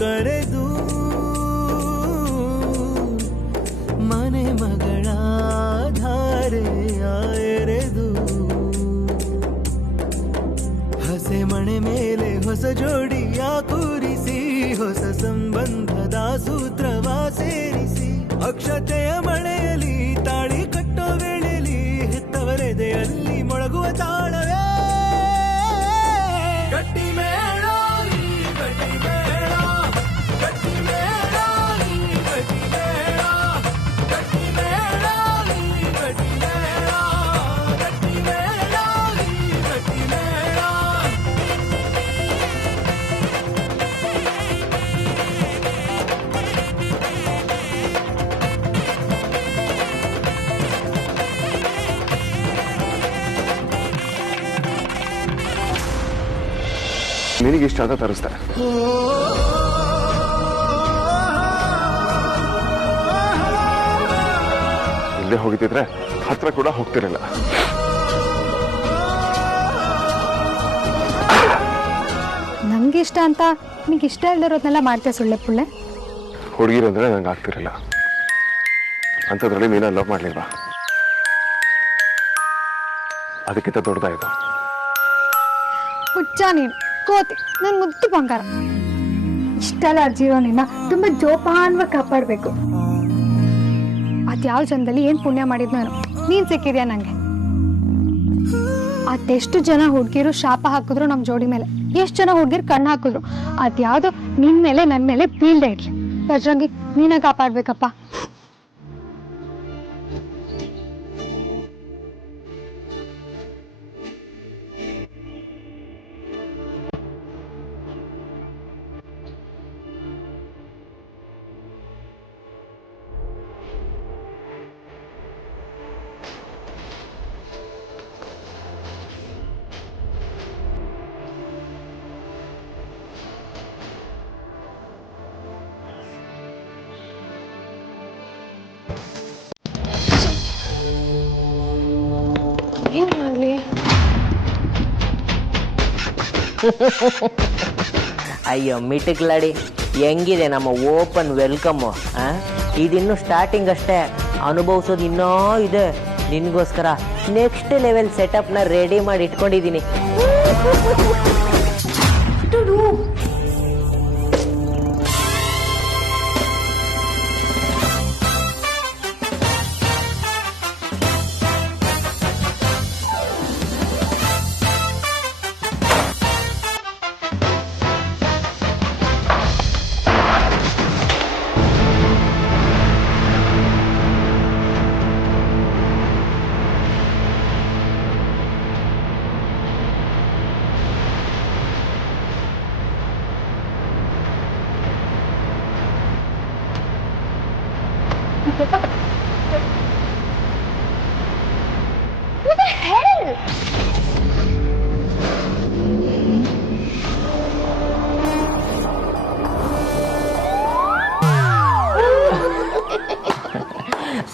ಕರೆದು ಮನೆ ಮಗಳ ಧಾರೆಯ ಎರೆದು ಹಸೆ ಮಣೆ ಮೇಲೆ ಹೊಸ ಜೋಡಿಯ ಕೂರಿಸಿ ಹೊಸ ಸಂಬಂಧದ ಸೂತ್ರವ ಸೇರಿಸಿ ಅಕ್ಷತೆಯ ಮಳೆಯಲಿ ತಾಳಿ ಕಟ್ಟೋ ವೇಳೆಯಲ್ಲಿ ಹೆತ್ತವರೆದೆಯಲ್ಲಿ ಮೊಳಗುವ ತಾಳವೇ ಗಟ್ಟಿ ಮೇಳ ಗಟ್ಟಿ ಮೇಳ ಗಟ್ಟಿ ಮೇಳ ಗಟ್ಟಿ ಮೇಳ ಗಟ್ಟಿ ಮೇಳ ಗಟ್ಟಿ ಮೇಳ ಗಟ್ಟಿ ಮೇಳ ಗಟ್ಟಿ ಮೇಳ. ನಿನಗೆ ಇಷ್ಟ ಅಂತ ತರಿಸ್ತಾರೆ. ಇಲ್ಲೇ ಹೋಗಿದ್ದಿದ್ರೆ ಹತ್ರ ಕೂಡ ಹೋಗ್ತಿರಲಿಲ್ಲ. ನಂಗೆ ಇಷ್ಟ ಅಂತ ನಿಂಗೆ ಇಷ್ಟ ಇಲ್ದಿರೋದ್ನೆಲ್ಲ ಮಾಡ್ತೇ ಸುಳ್ಳೆ ಪುಳ್ಳೆ. ಹುಡುಗಿರಂದ್ರೆ ನಂಗೆ ಆಗ್ತಿರಲಿಲ್ಲ. ಅಂಥದ್ರಲ್ಲಿ ನೀನು ಲವ್ ಮಾಡ್ಲಿಲ್ವಾ? ಅದಕ್ಕಿಂತ ದೊಡ್ಡದಾಯ್ತು. ಹುಚ್ಚ ನೀನು ಕೋತಿ, ನನ್ ಮುದ್ದು ಬಂಗಾರ. ಇಷ್ಟೆಲ್ಲ ಜೀವ ನಿನ್ನ ತುಂಬಾ ಜೋಪಾನವಾಗಿ ಕಾಪಾಡ್ಬೇಕು. ಅದ್ಯಾವ ಜನ್ಮದಲ್ಲಿ ಏನ್ ಪುಣ್ಯ ಮಾಡಿದ್ನೋ ನೀನ್ ಸಿಕ್ಕಿದ್ಯಾ ನಂಗೆ. ಅದೆಷ್ಟು ಜನ ಹುಡ್ಗಿರು ಶಾಪ ಹಾಕಿದ್ರು ನಮ್ ಜೋಡಿ ಮೇಲೆ, ಎಷ್ಟ್ ಜನ ಹುಡ್ಗಿರು ಕಣ್ಣು ಹಾಕಿದ್ರು, ಅದ್ಯಾವ್ದು ನಿನ್ ಮೇಲೆ ನನ್ ಮೇಲೆ ಬೀಳ್ದೆ ಇರ್ಲಿ. ಬಜ್ರಂಗಿ ನೀನೇ ಕಾಪಾಡ್ಬೇಕಪ್ಪ. ಅಯ್ಯೋ ಮಿಟಕ್ಲಾಡಿ, ಹೆಂಗಿದೆ ನಮ್ಮ ಓಪನ್ ವೆಲ್ಕಮ್ಮು. ಇದಿನ್ನೂ ಸ್ಟಾರ್ಟಿಂಗ್ ಅಷ್ಟೇ, ಅನುಭವಿಸೋದು ಇನ್ನೂ ಇದೆ. ನಿನಗೋಸ್ಕರ ನೆಕ್ಸ್ಟ್ ಲೆವೆಲ್ ಸೆಟಪ್ನ ರೆಡಿ ಮಾಡಿ ಇಟ್ಕೊಂಡಿದ್ದೀನಿ. What the hell?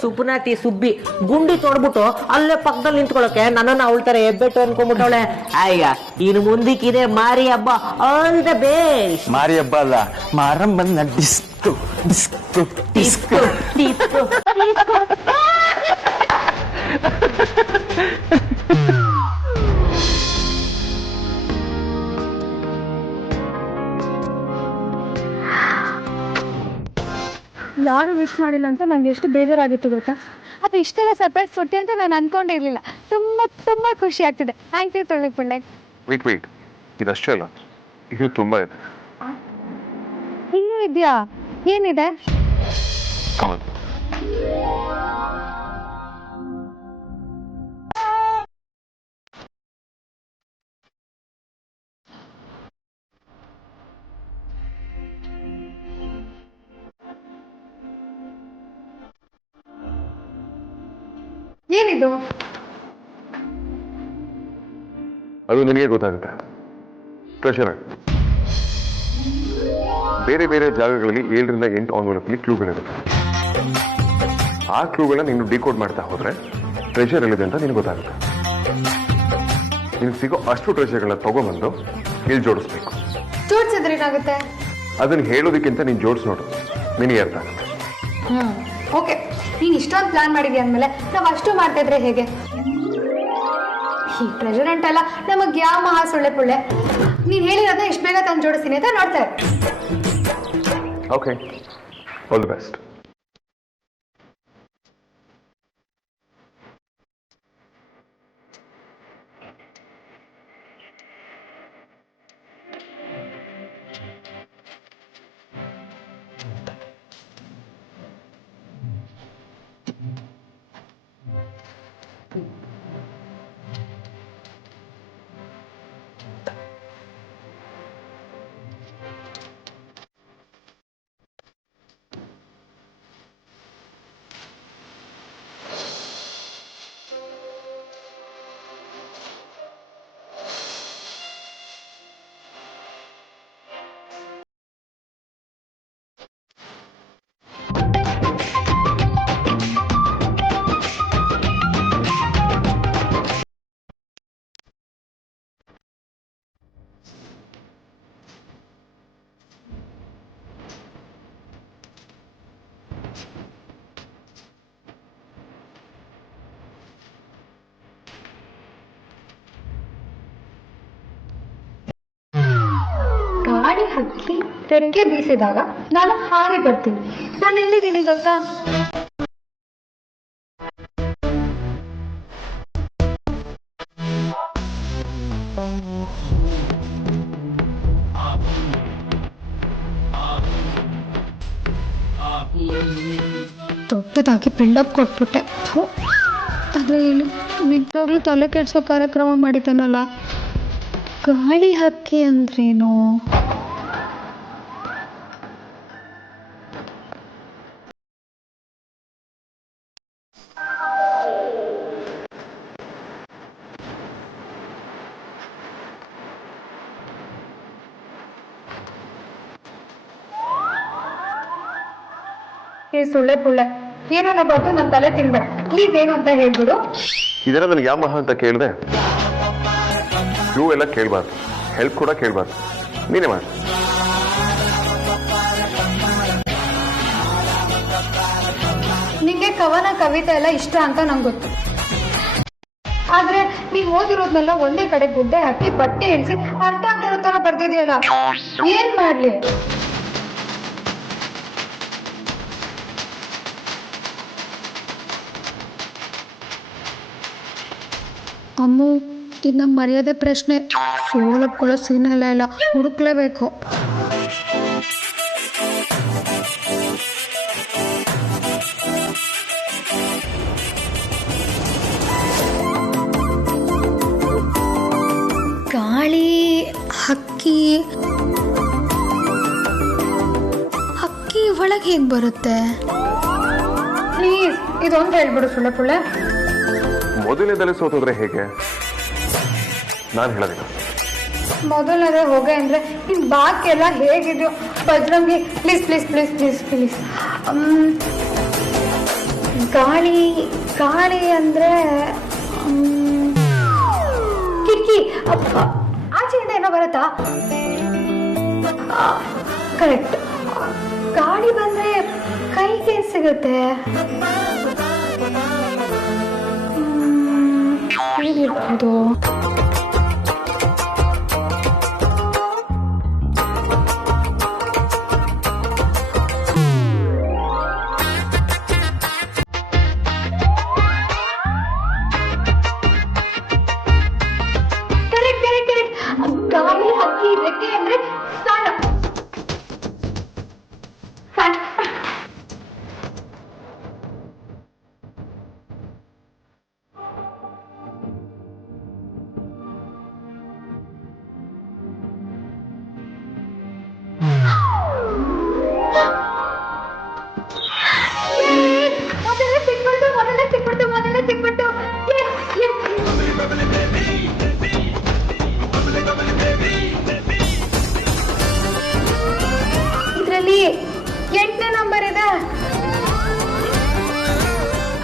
ಸುಪ್ನಾತಿ ಸುಬ್ಬಿ ಗುಂಡಿ ತೊಡ್ಬಿಟ್ಟು ಅಲ್ಲೇ ಪಕ್ಕದಲ್ಲಿ ನಿಂತ್ಕೊಳ್ಳೋಕೆ ನನ್ನನ್ನು ಅವಳ ತರ ಎಬ್ಬೆಟ್ಟು ಅನ್ಕೊಂಡ್ಬಿಟ್ಟವಳೆ. ಅಯ್ಯ ಇನ್ನು ಮುಂದಕ್ಕಿದೆ ಮಾರಿ ಹಬ್ಬ. All the best. ಮಾರಿ ಹಬ್ಬ ಅಲ್ಲ, ಮಾರಮ್ಮನ ಡಿಸ್ಕು ಡಿಸ್ಕು ಡಿಸ್ಕು ಡಿಸ್ಕು. ಯಾರು ವಿಶ್ ಮಾಡಿಲ್ಲ ಅಂತ ನಂಗೆ ಎಷ್ಟು ಬೇಜಾರಾಗಿತ್ತು ಗೊತ್ತಾ. ಅದು ಇಷ್ಟೆಲ್ಲ ಸರ್ಪ್ರೈಸ್ ಕೊಟ್ಟಿ ಅಂತ ನಾನು ಅನ್ಕೊಂಡಿರ್ಲಿಲ್ಲ. ತುಂಬಾ ತುಂಬಾ ಖುಷಿ ಆಗ್ತಿದೆ. ಥ್ಯಾಂಕ್ ಯು ತುಳ್ಳಿ ಪುಳ್ಳೆ. ವೇಟ್ ಇದಷ್ಟೇ ಅಲ್ಲ, ಇದು ತುಂಬಾ ಇದೆ. ಇನ್ನೂ ಇದೆಯಾ? ಏನಿದೆ? ಏನಿದು? ಅದು ನಿನಗೆ ಗೊತ್ತಾಗುತ್ತೆ. ಟ್ರೆಷರ್ ಬೇರೆ ಬೇರೆ ಜಾಗಗಳಲ್ಲಿ 7 ರಿಂದ 8 ಆನ್ವೆಲಪ್ಲಿ ಕ್ಲೂಗಳಿರುತ್ತೆ. ಆ ಕ್ಲೂಗಳನ್ನ ನೀನು ಡಿಕೋಡ್ ಮಾಡ್ತಾ ಹೋದ್ರೆ ಟ್ರೆಷರ್ ಎಲ್ಲಿದೆ ಅಂತ ನಿನಗೆ ಗೊತ್ತಾಗುತ್ತೆ. ನಿನಗೆ ಸಿಗೋ ಅಷ್ಟು ಟ್ರೆಷರ್ಗಳನ್ನ ತಗೊಂಡ್ಬಂದು ಇಲ್ಲಿ ಜೋಡಿಸ್ಬೇಕು. ಜೋಡಿಸಿದ್ರೆ ಏನಾಗುತ್ತೆ? ಅದನ್ನ ಹೇಳೋದಕ್ಕಿಂತ ನೀನು ಜೋಡಿಸ್ ನೋಡು, ನಿನಗೆ ಅರ್ಥ ಆಗುತ್ತೆ. ಓಕೆ, ನೀನು ಇಷ್ಟೊಂದು ಪ್ಲಾನ್ ಮಾಡಿದ್ಯಾ ಅಂದಮೇಲೆ ನಾವು ಅಷ್ಟು ಮಾಡ್ತಾ ಇದ್ರೆ ಹೇಗೆ? ಈ ಪ್ರೆಸಿಡೆಂಟ್ ಎಲ್ಲ ನಮಗೆ ಯಾವ ಮಹಾ ಸೊಳ್ಳೆ ಪುಳ್ಳೆ. ನೀನು ಹೇಳಿರೋದನ್ನ ಎಷ್ಟು ಬೇಗ ತಂದು ಜೋಡಿಸ್ತೀನಿ ಅಂತ ನೋಡ್ತಾ ಇರು. Okay, all the best. ಗಾಳಿ ಹಕ್ಕಿ ತೆರಿಗೆ ಬೀಸಿದಾಗ ನಾನು ಹಾಗೆ ಬರ್ತೀನಿ. ನಾನು ಎಲ್ಲಿದ್ದೀನಿ ಗೊತ್ತಾ? ದೊಡ್ಡದಾಗಿ ಬಿಲ್ಡಪ್ ಕೊಟ್ಬಿಟ್ಟೆ. ಆದರೆ ಇಲ್ಲಿ ನಿಜವಾಗ್ಲೂ ತಲೆ ಕೆಡಿಸೋ ಕಾರ್ಯಕ್ರಮ ಮಾಡಿದ್ದಾನಲ್ಲ. ಗಾಳಿ ಹಕ್ಕಿ ಅಂದ್ರೇನು? ಈ ಸುಳ್ಳೆ ಪುಳ್ಳೆ ಏನನ್ನ ಬಂದು ನನ್ನ ತಲೆ ತಿನ್ಬೇಡ. ಪ್ಲೀಸ್ ಏನು ಅಂತ ಹೇಳ್ಬಿಡು. ಇದನ್ನ ನನಗೆ ಯಾವ ಮಹಾ ಅಂತ ಕೇಳಿದೆ? ಕ್ಲೂ ಎಲ್ಲ ಕೇಳಬಾರ್ದು, ಹೆಲ್ಪ್ ಕೂಡ ಕೇಳಬಾರ್ದು, ನೀನೇ ಮಾಡಿ. ನಿಂಗೆ ಕವನ ಕವಿತೆ ಎಲ್ಲ ಇಷ್ಟ ಅಂತ ನಂಗೆ ಗೊತ್ತು. ಆದ್ರೆ ನೀವ್ ಓದಿರೋದ್ನೆಲ್ಲ ಒಂದೇ ಕಡೆ ಗುಡ್ಡೆ ಹಾಕಿ ಬಟ್ಟೆ ಇಳಿಸಿ ಅರ್ಥ ಆಗ್ತಿರೋ ತರ ಬರ್ದಿದ್ಯಲ್ಲ, ಏನ್ ಮಾಡ್ಲಿ? ಅಮ್ಮು, ಇನ್ನ ಮರ್ಯಾದೆ ಪ್ರಶ್ನೆ. ಸೋಲಪ್ಕೊಳ್ಳೋ ಸೀನೆಲ್ಲ ಇಲ್ಲ, ಹುಡುಕ್ಲೇಬೇಕು. ಗಾಳಿ ಹಕ್ಕಿ ಹಕ್ಕಿ ಒಳಗೆ ಹೇಗೆ ಬರುತ್ತೆ? ಪ್ಲೀಸ್ ಇದೊಂದು ಹೇಳ್ಬಿಡು ಸುಳ್ಳೆ ಪುಳ್ಳೆ. ಮೊದಲನೇದಲ್ಲಿ ಸೋತೋದ್ರೆ ಹೇಗೆ? ನಾನು ಹೇಳೋದಿಲ್ಲ. ಮೊದಲನೇ ಹೋಗೆ ಅಂದ್ರೆ ನಿನ್ ಬಾಕಿ ಎಲ್ಲ ಹೇಗಿದೆಯೋ Bajrangi. Please please please please please. ಗಾಳಿ ಗಾಳಿ ಅಂದ್ರೆ ಕಿಟಕಿ. ಆಚೆಯಿಂದ ಏನೋ ಬರುತ್ತಾ? ಕರೆಕ್ಟ್. ಗಾಳಿ ಬಂದ್ರೆ ಕೈಗೆ ಸಿಗುತ್ತೆ. ಹೇಗಿರ್ಬೋದು? ಗಾಳಿ ಹಕ್ಕಿ ರೆಕ್ಕೆ ಅಂದ್ರೆ ಸಣ್ಣ ಸಣ್ಣ. ಮೊದಲೇ ಸಿಕ್ಬಿಟ್ಟು ಇದರಲ್ಲಿ 8ನೇ ನಂಬರ್ ಇದೆ.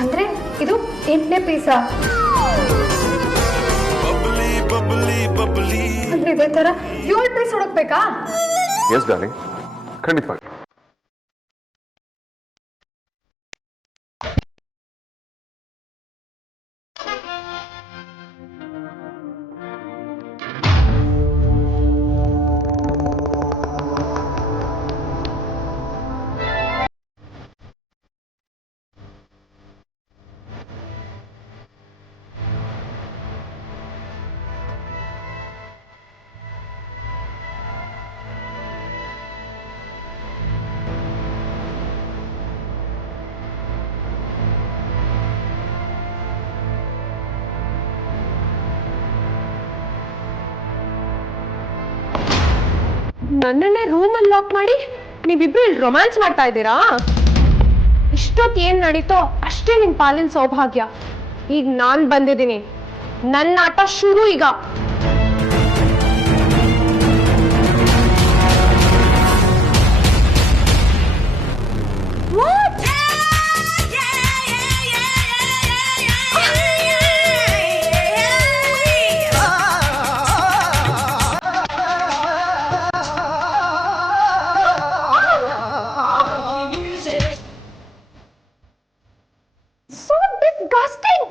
ಅಂದ್ರೆ ಇದು 8ನೇ ಪೀಸ. ಅಂದ್ರೆ ಇದೇ ತರ 7 ಪೀಸ್ ಹುಡುಕ್ಬೇಕಾ? ಎಸ್ ಡಾರ್ಲಿಂಗ್, ಖಂಡಿತವಾಗಿ. ನನ್ನನ್ನೇ ರೂಮಲ್ಲಿ ಲಾಕ್ ಮಾಡಿ ನೀವಿಬ್ರು ಇಲ್ಲಿ ರೊಮ್ಯಾನ್ಸ್ ಮಾಡ್ತಾ ಇದ್ದೀರಾ? ಇಷ್ಟೊತ್ತು ಏನ್ ನಡೀತೋ ಅಷ್ಟೇ ನಿನ್ ಪಾಲಿನ ಸೌಭಾಗ್ಯ. ಈಗ ನಾನ್ ಬಂದಿದ್ದೀನಿ, ನನ್ನ ಆಟ ಶುರು ಈಗ. So disgusting!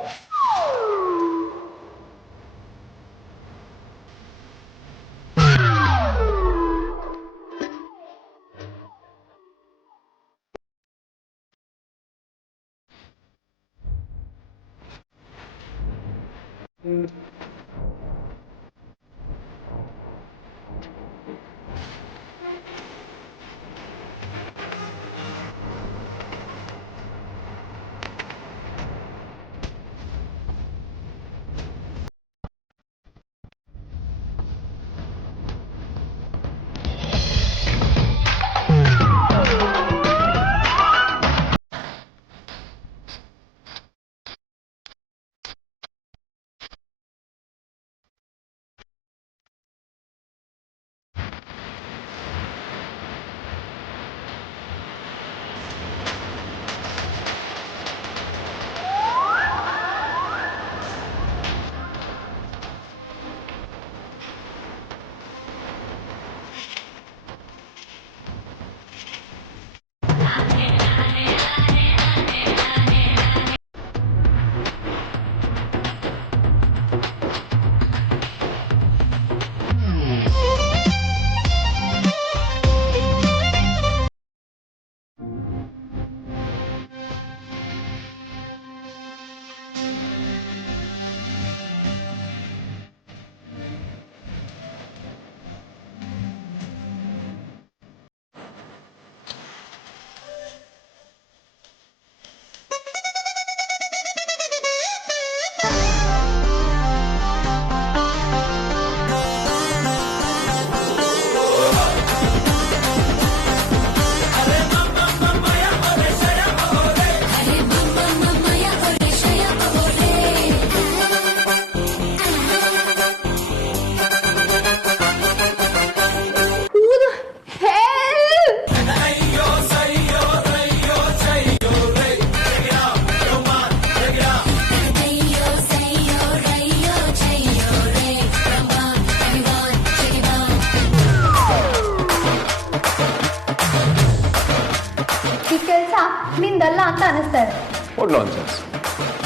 ನಿಂದಲ್ಲ ಅಂತ ಅನಿಸ್ತಾ ಇದೆ. What nonsense?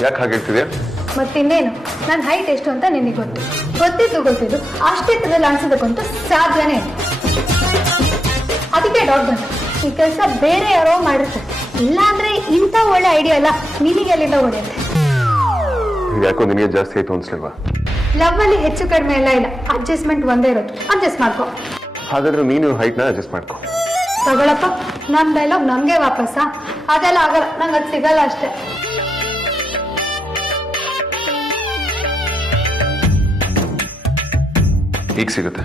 ಯಾಕೆ ಹಾಗೆ ಹೇಳ್ತಿದ್ಯಾ? ಮತ್ತಿನ್ನೇನು, ನನ್ನ ಹೈಟ್ ಎಷ್ಟು ಅಂತ ನಿನಗೆ ಗೊತ್ತಿದ್ದು ಅಷ್ಟೆತ್ತರಲ್ಲಿ ಅನ್ಸೋದಕ್ಕಂತೂ ಸಾಧ್ಯನೇ ಇಲ್ಲ. ಅದಕ್ಕೆ ಡೌಟ್ ಬಂತು, ಈ ಕೆಲಸ ಬೇರೆ ಯಾರೋ ಮಾಡಿರ್ತಾರೆ. ಇಲ್ಲ ಅಂದ್ರೆ ಇಂಥ ಒಳ್ಳೆ ಐಡಿಯಾ ಎಲ್ಲ ನಿನಗೆ ಎಲ್ಲಿಂದ ಹೊಡೆಯುತ್ತೆ? ಯಾಕೋ ನಿನಗೆ ಜಾಸ್ತಿ ಆಯ್ತು ಅನ್ಸಲ್ವಾ? ಲವ್ ಅಲ್ಲಿ ಹೆಚ್ಚು ಕಡಿಮೆ ಎಲ್ಲ ಇಲ್ಲ, ಅಡ್ಜಸ್ಟ್ಮೆಂಟ್ ಒಂದೇ ಇರೋದು. ಅಡ್ಜಸ್ಟ್ ಮಾಡ್ಕೊ. ಹಾಗಾದ್ರೆ ನೀನು ಹೈಟ್ನ ಅಡ್ಜಸ್ಟ್ ಮಾಡ್ಕೊ. ತಗೊಳಪ್ಪ, ನಮ್ ಡೈಲಾಗ್ ನಮ್ಗೆ ವಾಪಸ್ಸ? ಅದೆಲ್ಲ ಆಗಲ್ಲ, ನಂಗೆ ಅದು ಸಿಗಲ್ಲ ಅಷ್ಟೇ. ಈಗ ಸಿಗುತ್ತೆ.